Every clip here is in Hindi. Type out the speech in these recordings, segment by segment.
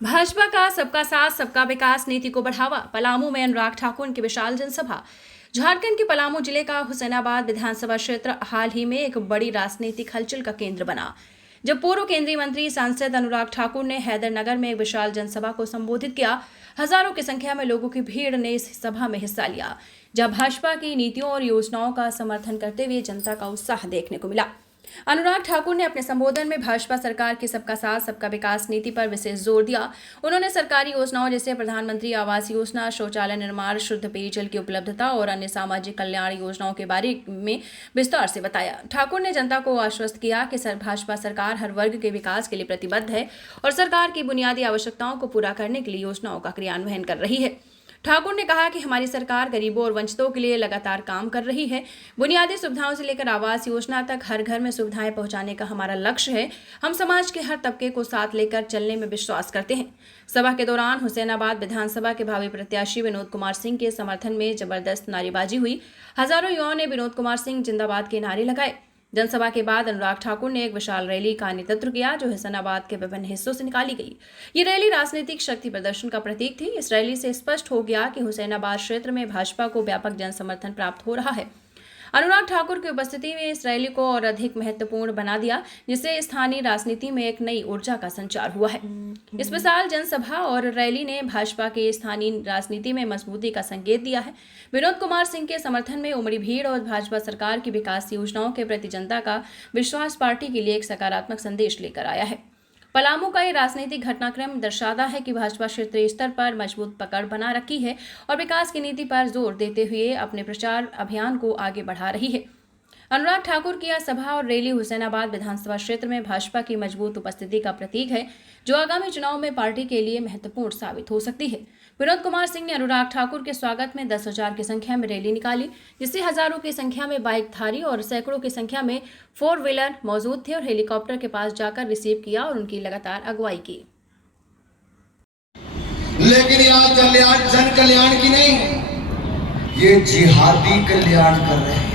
भाजपा का सबका साथ सबका विकास नीति को बढ़ावा। पलामू में अनुराग ठाकुर की विशाल जनसभा। झारखंड के पलामू जिले का हुसैनाबाद विधानसभा क्षेत्र हाल ही में एक बड़ी राजनीतिक हलचल का केंद्र बना, जब पूर्व केंद्रीय मंत्री सांसद अनुराग ठाकुर ने हैदरनगर में एक विशाल जनसभा को संबोधित किया। हजारों की संख्या में लोगों की भीड़ ने इस सभा में हिस्सा लिया, जब भाजपा की नीतियों और योजनाओं का समर्थन करते हुए जनता का उत्साह देखने को मिला। अनुराग ठाकुर ने अपने संबोधन में भाजपा सरकार की सबका साथ सबका विकास नीति पर विशेष जोर दिया। उन्होंने सरकारी योजनाओं जैसे प्रधानमंत्री आवास योजना, शौचालय निर्माण, शुद्ध पेयजल की उपलब्धता और अन्य सामाजिक कल्याण योजनाओं के बारे में विस्तार से बताया। ठाकुर ने जनता को आश्वस्त किया कि भाजपा सरकार हर वर्ग के विकास के लिए प्रतिबद्ध है और सरकार की बुनियादी आवश्यकताओं को पूरा करने के लिए योजनाओं का क्रियान्वयन कर रही है। ठाकुर ने कहा कि हमारी सरकार गरीबों और वंचितों के लिए लगातार काम कर रही है। बुनियादी सुविधाओं से लेकर आवास योजना तक हर घर में सुविधाएं पहुंचाने का हमारा लक्ष्य है। हम समाज के हर तबके को साथ लेकर चलने में विश्वास करते हैं। सभा के दौरान हुसैनाबाद विधानसभा के भावी प्रत्याशी विनोद कुमार सिंह के समर्थन में जबरदस्त नारेबाजी हुई। हजारों युवाओं ने विनोद कुमार सिंह जिंदाबाद के नारे लगाए। जनसभा के बाद अनुराग ठाकुर ने एक विशाल रैली का नेतृत्व किया, जो हुसैनाबाद के विभिन्न हिस्सों से निकाली गई। ये रैली राजनीतिक शक्ति प्रदर्शन का प्रतीक थी। इस रैली से स्पष्ट हो गया कि हुसैनाबाद क्षेत्र में भाजपा को व्यापक जन समर्थन प्राप्त हो रहा है। अनुराग ठाकुर की उपस्थिति में इस रैली को और अधिक महत्वपूर्ण बना दिया, जिससे स्थानीय राजनीति में एक नई ऊर्जा का संचार हुआ है। इस विशाल जनसभा और रैली ने भाजपा के स्थानीय राजनीति में मजबूती का संकेत दिया है। विनोद कुमार सिंह के समर्थन में उमड़ी भीड़ और भाजपा सरकार की विकास योजनाओं के प्रति जनता का विश्वास पार्टी के लिए एक सकारात्मक संदेश लेकर आया है। पलामू का ये राजनीतिक घटनाक्रम दर्शाता है कि भाजपा क्षेत्रीय स्तर पर मजबूत पकड़ बना रखी है और विकास की नीति पर जोर देते हुए अपने प्रचार अभियान को आगे बढ़ा रही है। अनुराग ठाकुर की यह सभा और रैली हुसैनाबाद विधानसभा क्षेत्र में भाजपा की मजबूत उपस्थिति का प्रतीक है, जो आगामी चुनाव में पार्टी के लिए महत्वपूर्ण साबित हो सकती है। विनोद कुमार सिंह ने अनुराग ठाकुर के स्वागत में 10,000 की संख्या में रैली निकाली, जिससे हजारों की संख्या में बाइकधारी और सैकड़ों की संख्या में 4 व्हीलर मौजूद थे और हेलीकॉप्टर के पास जाकर रिसीव किया और उनकी लगातार अगुवाई की। लेकिन यहाँ जन कल्याण की नहीं, ये जिहादी कल्याण कर रहे हैं।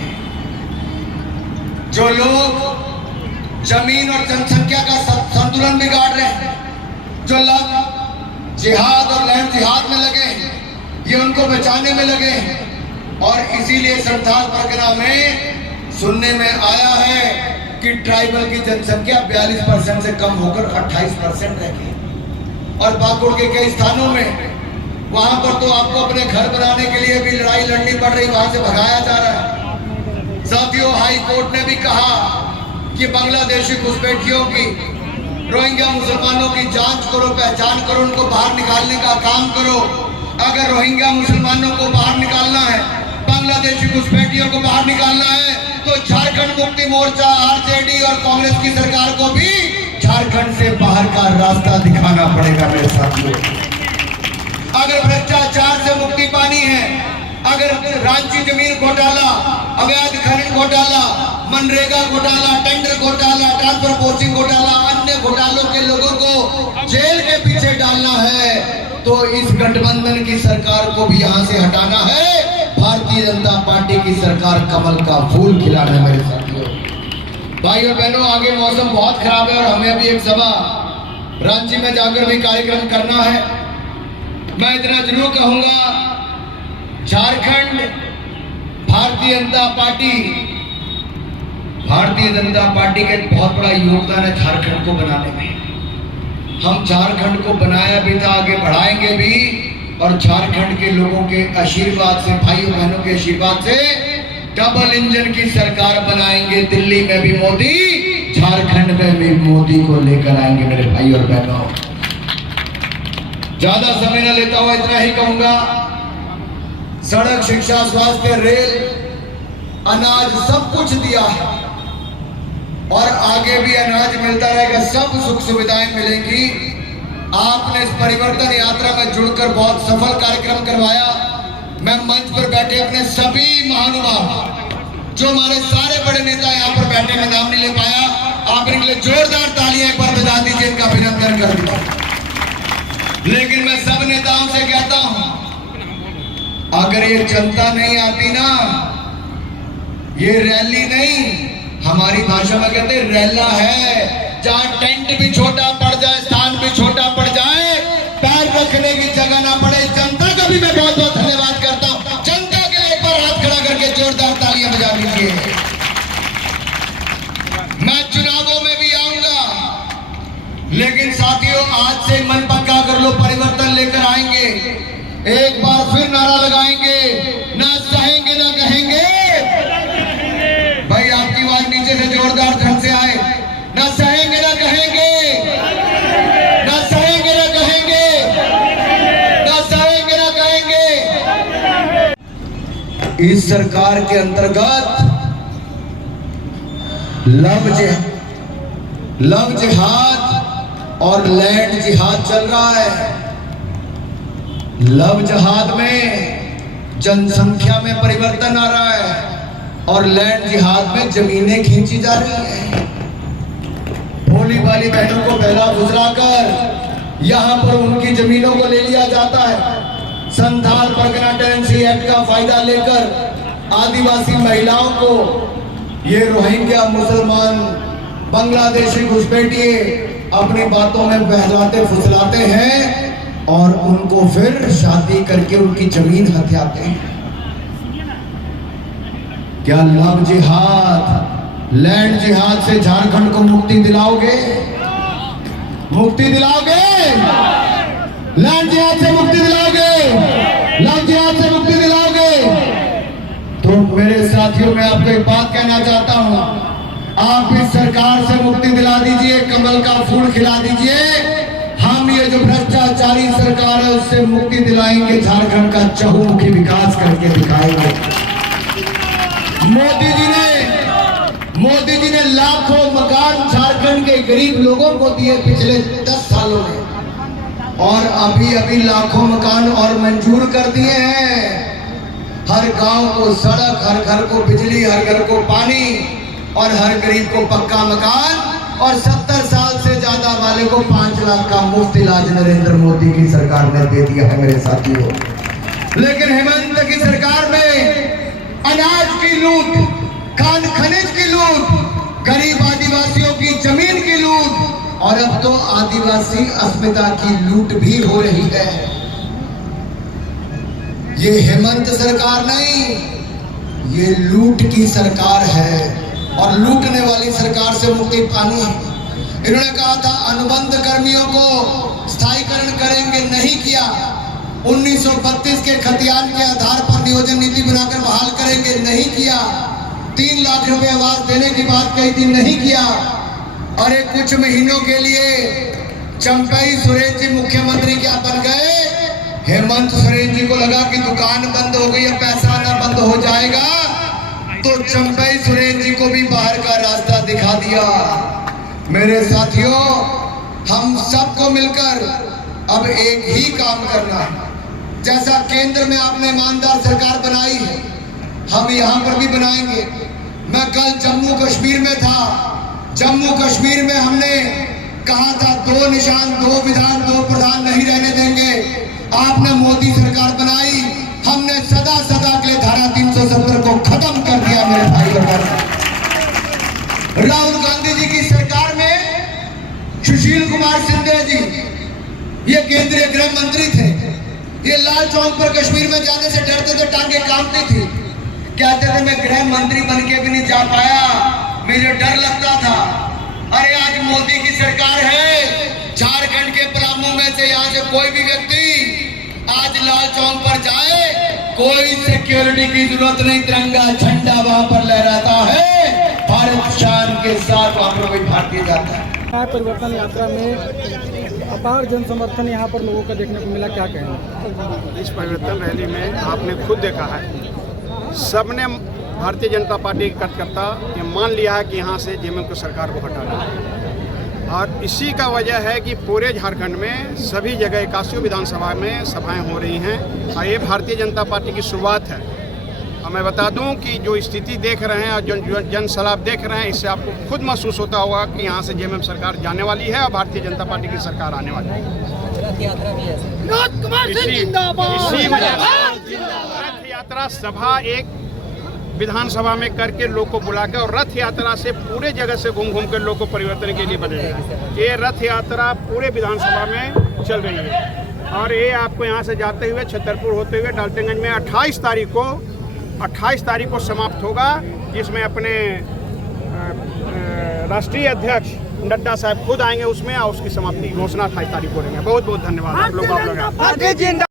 जो लोग जमीन और जनसंख्या का संतुलन बिगाड़ रहे हैं, जो लोग जिहाद और लैंड जिहाद में लगे हैं, ये उनको बचाने में लगे हैं। और इसीलिए संथाल परगना में सुनने में आया है कि ट्राइबल की जनसंख्या 42% से कम होकर 28% रह गई। और पाकुड़ के कई स्थानों में वहां पर तो आपको अपने घर बनाने के लिए भी लड़ाई लड़नी पड़ रही, वहां से भगाया जा रहा है। साथियों, हाई कोर्ट ने भी कहा कि बांग्लादेशी घुसपैठियों की, रोहिंग्या मुसलमानों की जांच करो, पहचान करो, उनको बाहर निकालने का काम करो। अगर रोहिंग्या मुसलमानों को बाहर निकालना है, बांग्लादेशी घुसपैठियों को बाहर निकालना है, तो झारखंड मुक्ति मोर्चा, आरजेडी और कांग्रेस की सरकार को भी झारखंड से बाहर का रास्ता दिखाना पड़ेगा मेरे साथियों। अगर भ्रष्टाचार से मुक्ति पानी है, अगर रांची जमीन घोटाला, अवैध खनन घोटाला, मनरेगा घोटाला, टेंडर घोटाला, ट्रांसफर पोस्टिंग घोटाला, अन्य घोटालों के लोगों को जेल के पीछे डालना है, तो इस गठबंधन की सरकार को भी यहाँ से हटाना है। भारतीय जनता पार्टी की सरकार कमल का फूल खिलाना है मेरे साथियों। भाई और बहनों, आगे मौसम बहुत खराब है और हमें भी एक सभा रांची में जाकर भी कार्यक्रम करना है। मैं इतना जरूर कहूंगा, झारखंड भारतीय जनता पार्टी का एक बहुत बड़ा योगदान है झारखंड को बनाने में। हम झारखंड को बनाया भी था, आगे बढ़ाएंगे भी, और झारखंड के लोगों के आशीर्वाद से, भाइयों बहनों के आशीर्वाद से डबल इंजन की सरकार बनाएंगे। दिल्ली में भी मोदी, झारखंड में भी मोदी को लेकर आएंगे मेरे भाई और बहनों। ज्यादा समय न लेता हुआ इतना ही कहूंगा, सड़क, शिक्षा, स्वास्थ्य, रेल, अनाज सब कुछ दिया है और आगे भी अनाज मिलता रहेगा, सब सुख सुविधाएं मिलेंगी। आपने इस परिवर्तन यात्रा में जुड़कर बहुत सफल कार्यक्रम करवाया। मैं मंच पर बैठे अपने सभी महानुभाव, जो हमारे सारे बड़े नेता यहाँ पर बैठे, मैं नाम नहीं ले पाया, आप इनके लिए जोरदार तालियां एक बार बजा दीजिए, इनका अभिनंदन कर दिया। लेकिन मैं सब नेताओं से कहता हूं, अगर ये जनता नहीं आती ना, ये रैली नहीं, हमारी भाषा में कहते हैं रैला है, जहां टेंट भी छोटा पड़ जाए, स्थान भी छोटा पड़ जाए, पैर रखने की जगह ना पड़े। जनता का भी मैं बहुत बहुत धन्यवाद करता हूं। जनता के लिए एक बार हाथ खड़ा करके जोरदार तालियां बजा दीजिए। मैं चुनावों में भी आऊंगा, लेकिन साथियों आज से मन पक्का कर लो, परिवर्तन लेकर आएंगे। एक बार फिर नारा लगाएंगे, ना सहेंगे ना कहेंगे। भाई आपकी आवाज नीचे से जोरदार ढंग से आए। ना सहेंगे ना कहेंगे, ना सहेंगे ना कहेंगे, ना सहेंगे ना कहेंगे। इस सरकार के अंतर्गत लव जिहाद और लैंड जिहाद चल रहा है। लव जिहाद में जनसंख्या में परिवर्तन आ रहा है और लैंड जिहाद में जमीनें खींची जा रही हैं। भोली भाली बहनों को बहला फुसलाकर यहां पर उनकी जमीनों को ले लिया जाता है। संथाल परगना टेनेंसी एक्ट का फायदा लेकर आदिवासी महिलाओं को ये रोहिंग्या मुसलमान बांग्लादेशी घुसपैठिए अपनी बातों में बहलाते फुसलाते हैं और उनको फिर शादी करके उनकी जमीन हथियाते हैं। क्या लव जिहाद लैंड जिहाद से झारखंड को मुक्ति दिलाओगे? मुक्ति दिलाओगे? लैंड जिहाद से मुक्ति दिलाओगे? लव जिहाद से मुक्ति दिलाओगे? तो मेरे साथियों, मैं आपको एक बात कहना चाहता हूं, आप इस सरकार से मुक्ति दिला दीजिए, कमल का फूल खिला दीजिए। हम ये जो भ्रष्टाचारी सरकार है उससे मुक्ति दिलाएंगे, झारखंड का चहुमुखी विकास करके दिखाएंगे। मोदी जी ने लाखों मकान झारखंड के गरीब लोगों को दिए पिछले 10 सालों में, और अभी लाखों मकान और मंजूर कर दिए हैं। हर गांव को सड़क, हर घर को बिजली, हर घर को पानी और हर गरीब को पक्का मकान, और 70 साल से ज्यादा वाले को 5 लाख का मुफ्त इलाज नरेंद्र मोदी की सरकार ने दे दिया है मेरे साथियों। लेकिन हेमंत की सरकार में अनाज की लूट, खान खनिज की लूट, गरीब आदिवासियों की जमीन की लूट, और अब तो आदिवासी अस्मिता की लूट भी हो रही है। ये हेमंत सरकार नहीं, ये लूट की सरकार है और लूटने वाली सरकार से मुक्ति पानी है। इन्होंने कहा था अनुबंध कर्मियों को स्थायीकरण करेंगे, नहीं किया। 1932 के खतियान के आधार पर नियोजन नीति बनाकर बहाल करेंगे, नहीं किया। 3 लाख रुपए आवास देने की बात कही थी, नहीं किया। अरे कुछ महीनों के लिए चंपई सोरेन जी मुख्यमंत्री क्या बन गए? हेमंत सोरेन जी को लगा कि दुकान बंद हो गई, अब पैसा आना बंद हो जाएगा, तो चंपई सोरेन जी को भी बाहर का रास्ता दिखा दिया। मेरे साथियों, हम सबको मिलकर अब एक ही काम करना है। जैसा केंद्र में आपने ईमानदार सरकार बनाई है, हम यहाँ पर भी बनाएंगे। मैं कल जम्मू कश्मीर में था। जम्मू कश्मीर में हमने कहा था 2 निशान 2 विधान 2 प्रधान नहीं रहने देंगे। आपने मोदी सरकार बनाई, हमने सदा के लिए धारा 370 को खत्म कर दिया मेरे भाई बहन। राहुल गांधी जी की सरकार में सुशील कुमार सिंधे जी, ये केंद्रीय गृह मंत्री थे, ये लाल चौक पर कश्मीर में जाने से डरते थे, टांगे कांपती थी। कहते थे मैं गृह मंत्री बन के भी नहीं जा पाया, मुझे डर लगता था। अरे आज मोदी की सरकार है, झारखंड के पलामू में से यहाँ से कोई भी व्यक्ति आज लाल चौक पर जाए, कोई सिक्योरिटी की जरूरत नहीं, तिरंगा झंडा वहां पर लहराता है, भारत शान के साथ वहां पर कोई भारतीय जाता है। परिवर्तन यात्रा में अपार जन समर्थन यहाँ पर लोगों का देखने को मिला, क्या कहना? इस परिवर्तन रैली में आपने खुद देखा है, सबने भारतीय जनता पार्टी के कार्यकर्ता ये मान लिया है कि यहाँ से जेएमएम की सरकार को हटाना है, और इसी का वजह है कि पूरे झारखंड में सभी जगह 81 विधानसभा में सभाएं हो रही हैं, और ये भारतीय जनता पार्टी की शुरुआत है। और मैं बता दूं कि जो स्थिति देख रहे हैं और जो जन सलाह देख रहे हैं, इससे आपको खुद महसूस होता होगा कि यहाँ से जेएमएम सरकार जाने वाली है और भारतीय जनता पार्टी की सरकार आने वाली है। रथ यात्रा सभा एक विधानसभा में करके लोग को बुलाकर, और रथ यात्रा से पूरे जगह से घूम कर लोग को परिवर्तन के लिए बनेगा। ये रथ यात्रा पूरे विधानसभा में चल रही है। और ये आपको यहाँ से जाते हुए छतरपुर होते हुए डाल्टनगंज में 28 तारीख को समाप्त होगा, जिसमें अपने राष्ट्रीय अध्यक्ष नड्डा साहब खुद आएंगे उसमें, और उसकी समाप्ति घोषणा 28 तारीख को रहेंगे। बहुत बहुत धन्यवाद आप लोग।